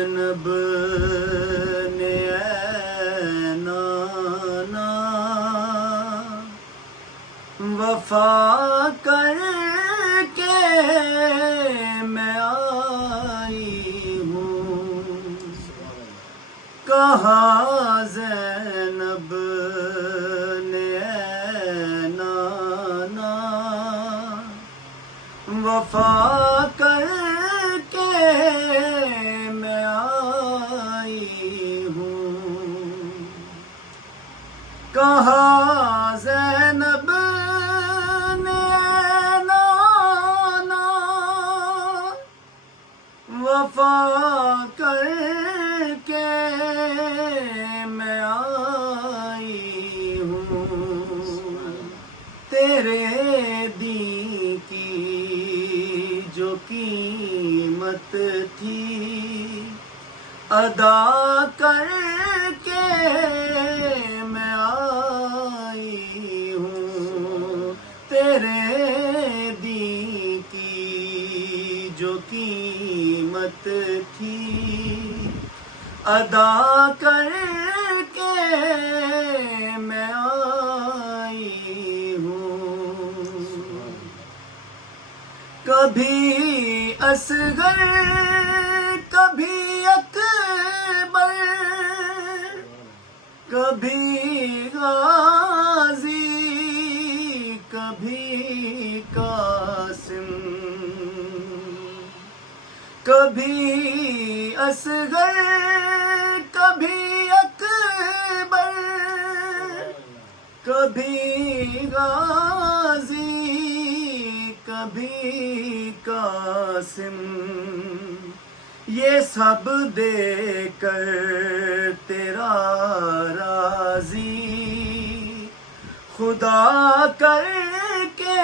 زینب نے اے نانا وفا کر کے میں آئی ہوں، کہا زینب نے اے نانا وفا کر کے میں آئی ہوں، کہا زینب نے اے نانا وفا کر کے میں آئی ہوں، تیرے دین کی جو قیمت تھی ادا کر کے میں آئی ہوں، تیرے دین کی جو قیمت تھی ادا کر کے میں آئی ہوں، کبھی اصغر کبھی اکبر کبھی غازی کبھی قاسم، کبھی اصغر کبھی اکبر کبھی غازی کبھی قاسم، یہ سب دے کر تیرا راضی خدا کر کے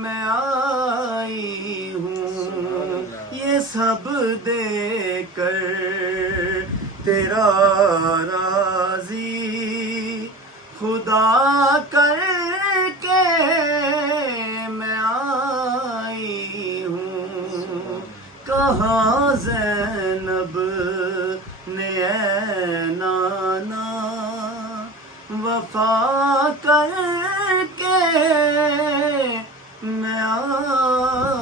میں آئی ہوں، یہ سب دے کر تیرا راضی خدا کر کے میں آئی ہوں، کہا زینب نے اے نانا وفا کر کے میں آئی